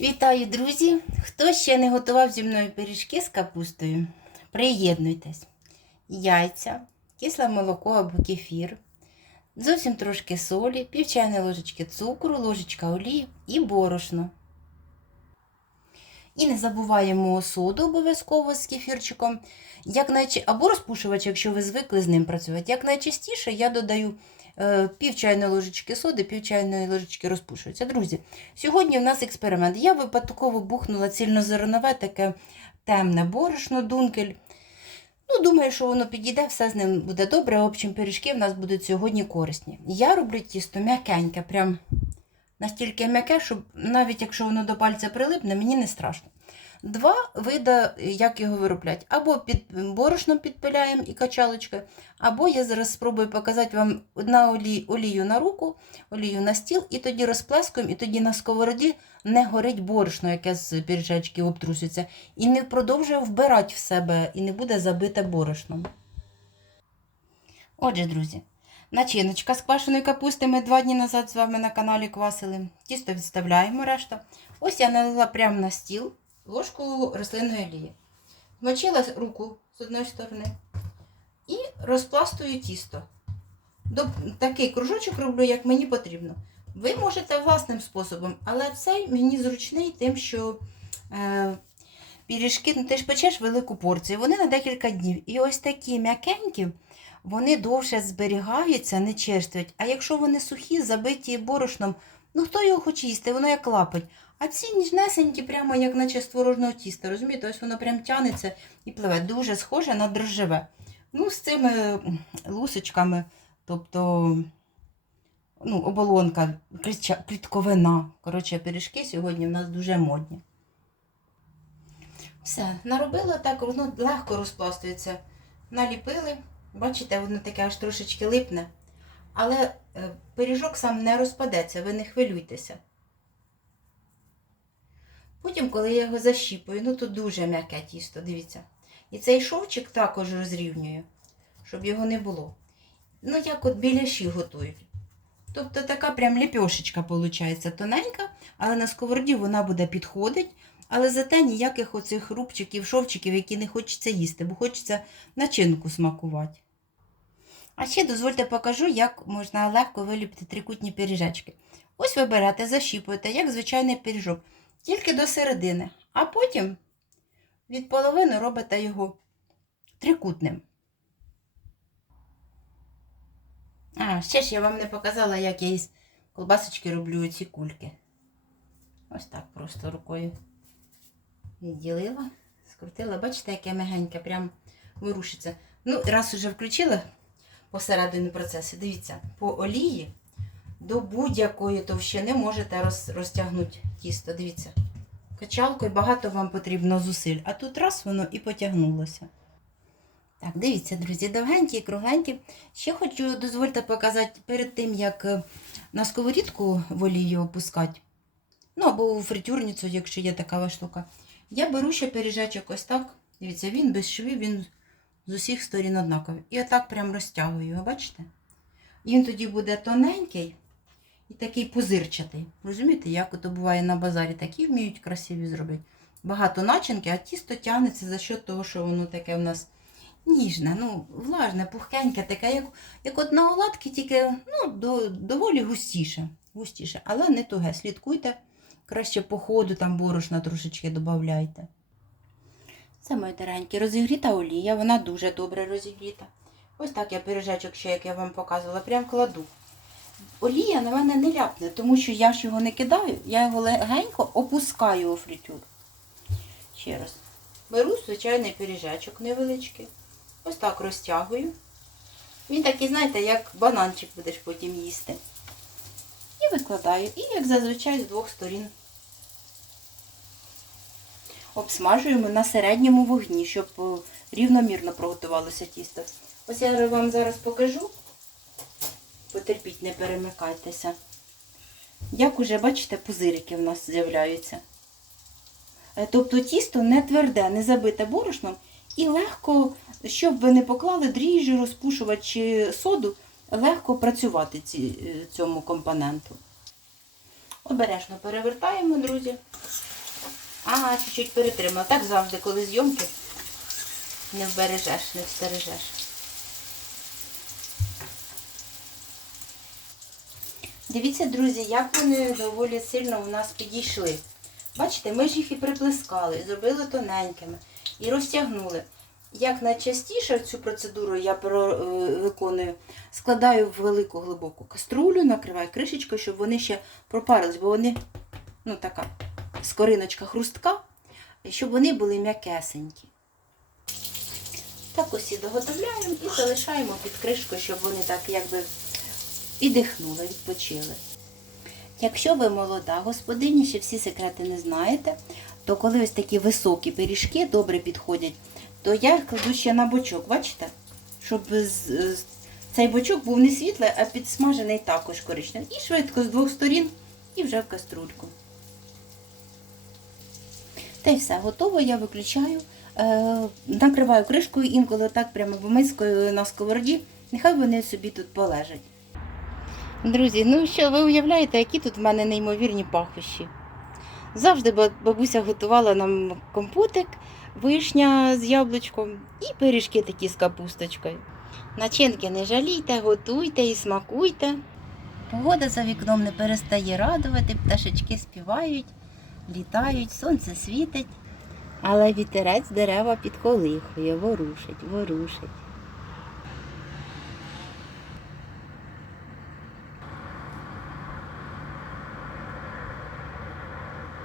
Вітаю, друзі! Хто ще не готував зі мною пиріжки з капустою, приєднуйтесь. Яйця, кисле молоко або кефір, зовсім трошки солі, пів чайної ложечки цукру, ложечка олії і борошно. І не забуваємо соду обов'язково з кефірчиком. Як найча- Або розпушувач, якщо ви звикли з ним працювати. Як найчастіше я додаю пів чайної ложечки соди, пів чайної ложечки розпушувача. Друзі, сьогодні в нас експеримент. Я випадково бухнула цільнозернове таке темне борошно, дункель. Ну, думаю, що воно підійде, все з ним буде добре. В общем, пиріжки в нас будуть сьогодні корисні. Я роблю тісто м'якеньке, прям настільки м'яке, щоб навіть якщо воно до пальця прилипне, мені не страшно. Два види, як його вироблять. Або під борошном підпиляємо і качалочкою, або я зараз спробую показати вам на олі, олію на руку, олію на стіл, і тоді розплескуємо, і тоді на сковороді не горить борошно, яке з піржечки обтруситься, і не продовжує вбирати в себе, і не буде забите борошном. Отже, друзі, начиночка з квашеної капусти ми два дні назад з вами на каналі квасили. Тісто відставляємо решта. Ось я налила прямо на стіл ложку рослинної олії. Змочила руку з одної сторони і розпластую тісто. Такий кружочок роблю, як мені потрібно. Ви можете власним способом, але цей мені зручний тим, що е, піріжки, ну ти ж печеш велику порцію, вони на декілька днів. І ось такі м'якенькі, вони довше зберігаються, не черствують. А якщо вони сухі, забиті борошном, ну хто його хоче їсти, воно як лапоть. А ці ніжнесенькі, прямо як наче з творожного тіста, розумієте? Ось воно прям тянеться і пливе. Дуже схоже на дрожжеве. Ну, з цими лусочками, тобто ну, оболонка, клітковина. Коротше, пиріжки сьогодні в нас дуже модні. Все, наробила так, воно легко розпластується. Наліпили, бачите, воно таке аж трошечки липне. Але е, пиріжок сам не розпадеться, ви не хвилюйтеся. Потім, коли я його защіпую, ну то дуже м'яке тісто, дивіться. І цей шовчик також розрівнюю, щоб його не було. Ну, як от біляші готують. Тобто така прям ліпьошечка виходить, тоненька, але на сковороді вона буде підходить, але зате ніяких оцих рубчиків, шовчиків, які не хочеться їсти, бо хочеться начинку смакувати. А ще дозвольте покажу, як можна легко виліпити трикутні пиріжечки. Ось ви защіпуєте, як звичайний пиріжок, тільки до середини, а потім від половини робите його трикутним. А, ще ж я вам не показала, як я із колбасочки роблю ці кульки. Ось так просто рукою відділила, скрутила. Бачите, яке мягеньке, прям ворушиться. Ну, раз уже включила посередині процесу, дивіться, по олії до будь-якої товщини можете роз, розтягнути тісто. Дивіться. Качалкою багато вам потрібно зусиль, а тут раз воно і потягнулося. Так, дивіться, друзі, довгенькі і кругленькі. Ще хочу, дозвольте показати перед тим, як е, на сковорідку в олію опускати. Ну, або у фритюрницю, якщо є така штука. Я беру ще пиріжечок ось так. Дивіться, він без швів, він з усіх сторін однаковий. І отак прям розтягую його, бачите? Він тоді буде тоненький і такий пузирчатий. Розумієте, як ото буває на базарі, такі вміють красиві зробити. Багато начинки, а тісто тягнеться за счет того, що воно таке в нас ніжне, ну, влажне, пухкеньке, таке, як, як от на оладки, тільки ну, до, доволі густіше, густіше, але не туге. Слідкуйте, краще по ходу там борошна трошечки додавайте. Це моє дореньке, розігріта олія, вона дуже добре розігріта. Ось так я пиріжечок ще, як я вам показувала, прям кладу. Олія на мене не ляпне, тому що я ж його не кидаю, я його легенько опускаю у фритюр. Ще раз. Беру звичайний пиріжечок невеличкий. Ось так розтягую. Він такий, знаєте, як бананчик будеш потім їсти. І викладаю. І, як зазвичай, з двох сторін обсмажуємо на середньому вогні, щоб е, рівномірно приготувалося тісто. Ось я вам зараз покажу. Потерпіть, не перемикайтеся. Як уже, бачите, пузирики в нас з'являються. Е, Тобто тісто не тверде, не забите борошном і легко, щоб ви не поклали дріжджі, розпушувач чи соду, легко працювати е, цьому компоненту. Обережно перевертаємо, друзі. А, чуть-чуть перетримала. Так завжди, коли зйомки не вбережеш, не встережеш. Дивіться, друзі, як вони доволі сильно у нас підійшли. Бачите, ми ж їх і приплескали, зробили тоненькими і розтягнули. Як найчастіше цю процедуру я е, виконую, складаю в велику глибоку каструлю, накриваю кришечкою, щоб вони ще пропарились, бо вони, ну така скориночка хрустка, щоб вони були м'якесенькі. Так ось і доготовляємо і залишаємо під кришкою, щоб вони так якби віддихнули, відпочили. Якщо ви молода господиня, ще всі секрети не знаєте, то коли ось такі високі пиріжки добре підходять, то я їх кладу ще на бочок, бачите? Щоб цей бочок був не світлий, а підсмажений також коричневий. І швидко з двох сторін і вже в каструльку. Та й все, готово, я виключаю. Е, накриваю кришкою, інколи так прямо помискою на сковороді. Нехай вони собі тут полежать. Друзі, ну що, ви уявляєте, які тут в мене неймовірні пахощі. Завжди бабуся готувала нам компотик, вишня з яблучком і пиріжки такі з капусточкою. Начинки не жалійте, готуйте і смакуйте. Погода за вікном не перестає радувати, пташечки співають, літають, сонце світить, але вітерець дерева підколихує, ворушить, ворушить.